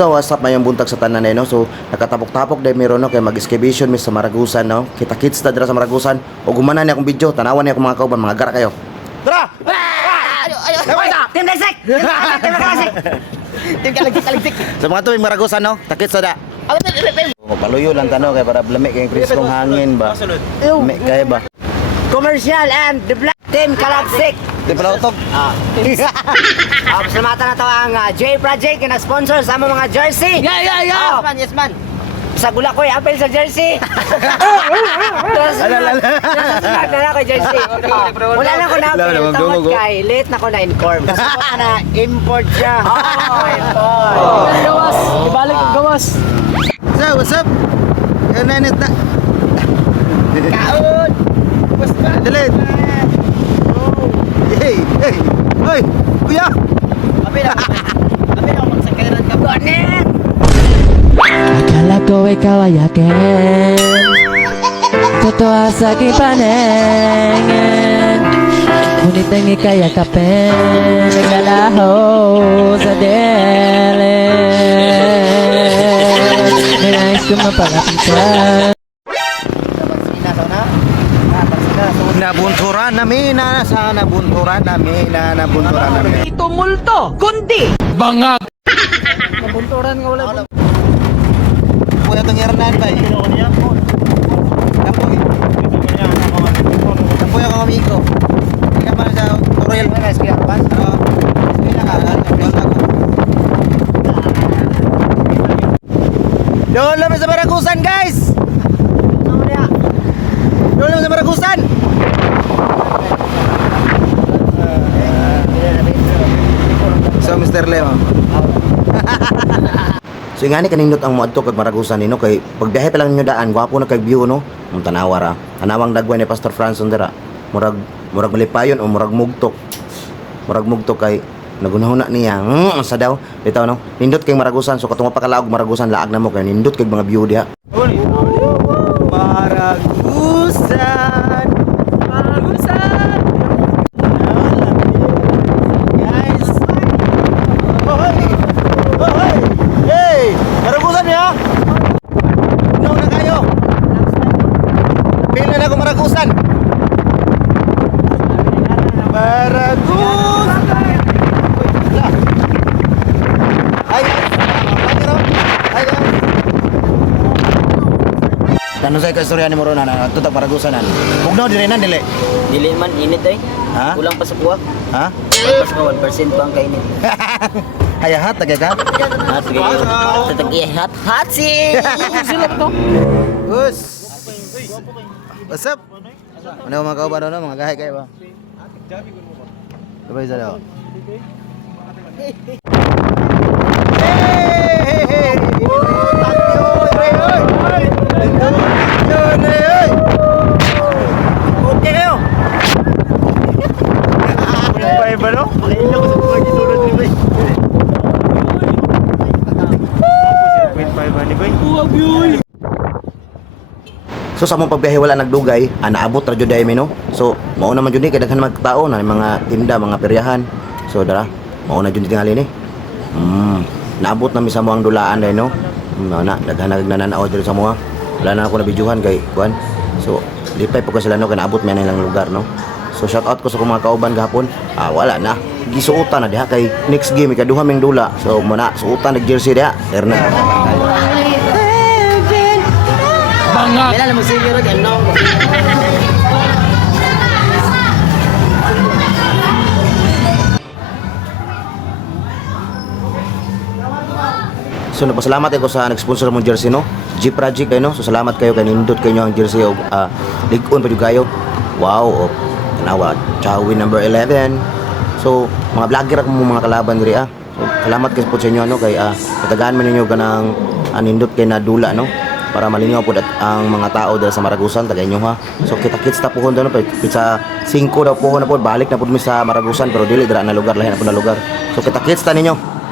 So what's up mayong buntag sa tanan no. So nakatapok-tapok dai meron no kay mag-excavation mi sa Maragusan no. Kita-kits ta dira sa Maragusan. O gumanan ni akong video, tanawan ni akong mga kauban, mga gara kayo. Tara! Team Lesek! Team Lesek! Team Kaligsik! Sa mga tuwing Maragusan no, takits sa da. Paluyo lang tano kay para lamig kay priskong hangin ba. Lamig kay ba. Commercial and the Black Team Kalagsik! Di pala utog. Pasalamatan na to ang J Project na sponsor sa among mga jersey. Yes man, yes man. Sa gula ko apel sa jersey. Wala ko jersey. Wala na ko na apel. Tawad kay late na ko na inform. Kasi ko na import siya. Import. Gawas! Ibalik ang gawas! So, what's up? Yan na net na. Kaon! Dalit. Hey, hey. Hoy, kuya. Apel ako magsakairan ka. Gonet! Akala ko ikaw ay akin, totoo sa aking paningin, ngunit ang ika'y yakapin, naglalaho sa dilim. Nais ko mapalapitan. Nabunturan namin na sa nabunturan namin na nabunturan namin. Ito multo, kundi! Bangag! Nabunturan nga wala. Puya tong Hernan ba? Kapoy. Kapoy ako amigo. Hindi ka pa sa Torel. Guys, kaya ba? Hindi na ka. Doon lang sa Maragusan guys! Ano niya? Doon lang sa Maragusan! So Mr. Leo. So nga ni kanindot ang moadto kag Maragusan nino kay pagbiyahe pa lang ninyo daan gwapo na kay view no. Ang tanawa ra. Tanawang dagway ni Pastor Franz dira. Murag malipayon o murag mugtok. Murag mugtok kay nagunahuna niya. Sa daw bitaw no. Nindot kay Maragusan so katong pakalaog Maragusan laag na mo kay nindot kay mga view diha. Maragusan. Maragusan! Guys. Hoy. Hoy. Hey, Maragusan niya. No na kayo. Pila na ko Maragusan. Maragusan. Ay. Ay. Tano say ka istorya ni Morona na tutag Maragusanan. Bugnaw dire nan dili. Dili man init eh. Ha? Kulang pa sa buwak. Ha? Pas ka 1% pa ang kainit. Hayahat tagay ka. Hat kayo. Tatagi hat si. Silap to! Us. What's up? Ano mga kauban ano mga gahay kayo ba? Sabay sa daw. Okay kayo. Bye ba no? Ilang sa pagitulad ni Bay. Huwag yun! So sa mong pagbiyahe wala nagdugay, naabot ra jud mi no. So mao naman jud ni kay daghan magtao na mga tinda, mga peryahan. So dara, mao na jud tingali ni. Naabot na mi sa moang dulaan dai no. Na daghan nagnananaw diri sa moa. Wala na ako na bidyuhan kay kuan. So lipay po ko sila no kay naabot mi na ilang lugar no. So shout out ko sa mga kauban gahapon. Wala na. Gisuotan na diha kay next game ikaduha ming dula. So muna suotan nag jersey diha. Erna. Bangag! Kailan mo sige ro no. So napasalamat ako sa nag-sponsor mong jersey no. J Project kayo no. So salamat kayo kay nindot kayo ang jersey og lig-on pa jud kayo. Wow, tanawa. Chawin number 11. So mga vlogger ako mga kalaban diri So salamat kay sa inyo no kay patagaan man ninyo kanang nindot kay na dula no. Para malingaw po ang mga tao dahil sa Maragusan tagay nyo ha. So kita-kits ta po doon pizza 5 daw po na po balik na po mi sa Maragusan pero dili dira na lugar lahi na po na lugar. So kita-kits ta ninyo.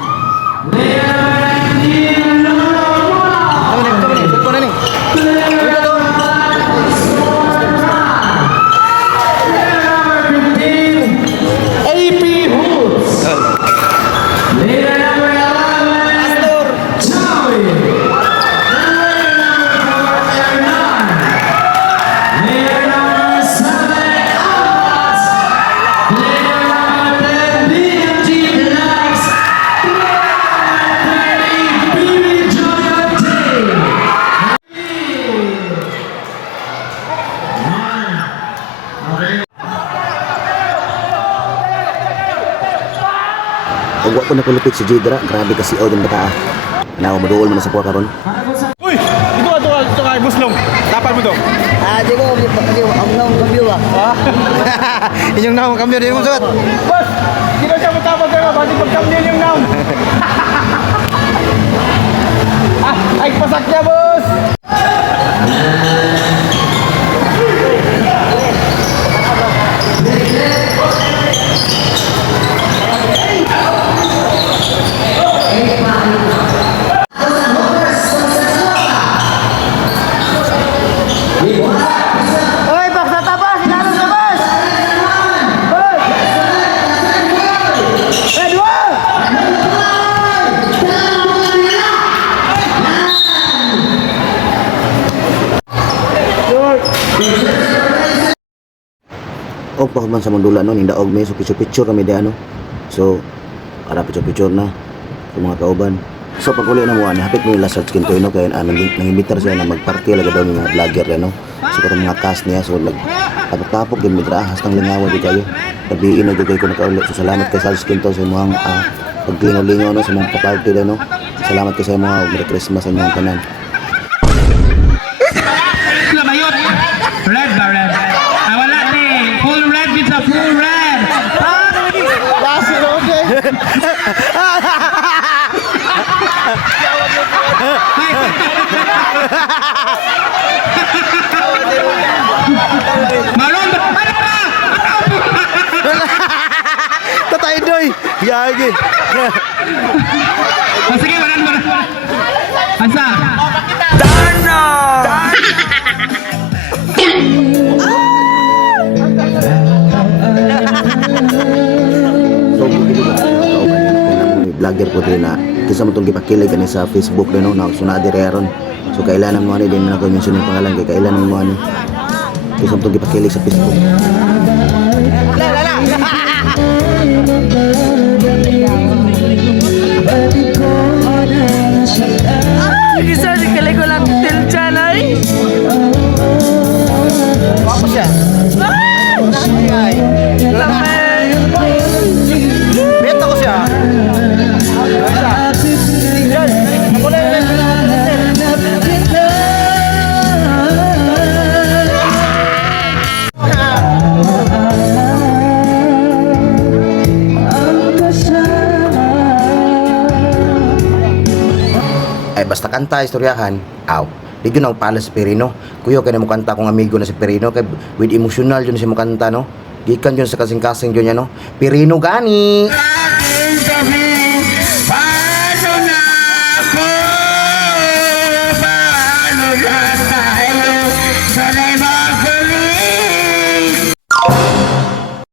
Wa ko na kulupit si Jidra. Grabe kasi o din bata. Nawa maduol mo na sa kuha karon. Uy! Ito kay Buslong. Tapan mo to. Di ko ang nang kamyo ba? Inyong naong kambyo din mo suot. Boss! Sino siya matapag kayo? Bati pagkamnil yung naam. Ay, pasak niya, boss! Oy, box sa tabas! Inano sa bas! Og pa man sa mandula no ninda og may so picture kami di ano. So ara picture na sa mga kauban. So pag uli na mo ani hapit mo yung last search kinto no kay nangimbiter siya na magparty laga daw ng mga vlogger no. So karon mga cast niya so tapok din midra hastang lingawan di kayo. Tabiin na gagay ko na kaulit. So salamat kay Sarge Kinto sa mga paglingaw-lingaw no sa mga party no. Salamat kay sa mga Merry Christmas sa inyong tanan. Lamayot. Red ba red? Wala ni. Full red with a full red. Maroon ba? Tatay doy. Yagi. Sige, waran. Asa? So, bumili ba? Vlogger po din na kisa mo itong gipakilig ani sa Facebook rin no, na sunadi rin. So, kailangan mo ani, din mo na ko mention yung pangalan kay kailangan mo ani. Kisa mo itong gipakilig sa Facebook. Isa si ko lang til dyan ay. Beto ko siya. Ay basta kanta istoryahan. Aw, di yun ang pala si Perino. Kuya kaya mo kanta kong amigo na si Perino kay with emotional yun siya mo kanta no. Gikan yun sa kasing-kasing yun no. Perino gani.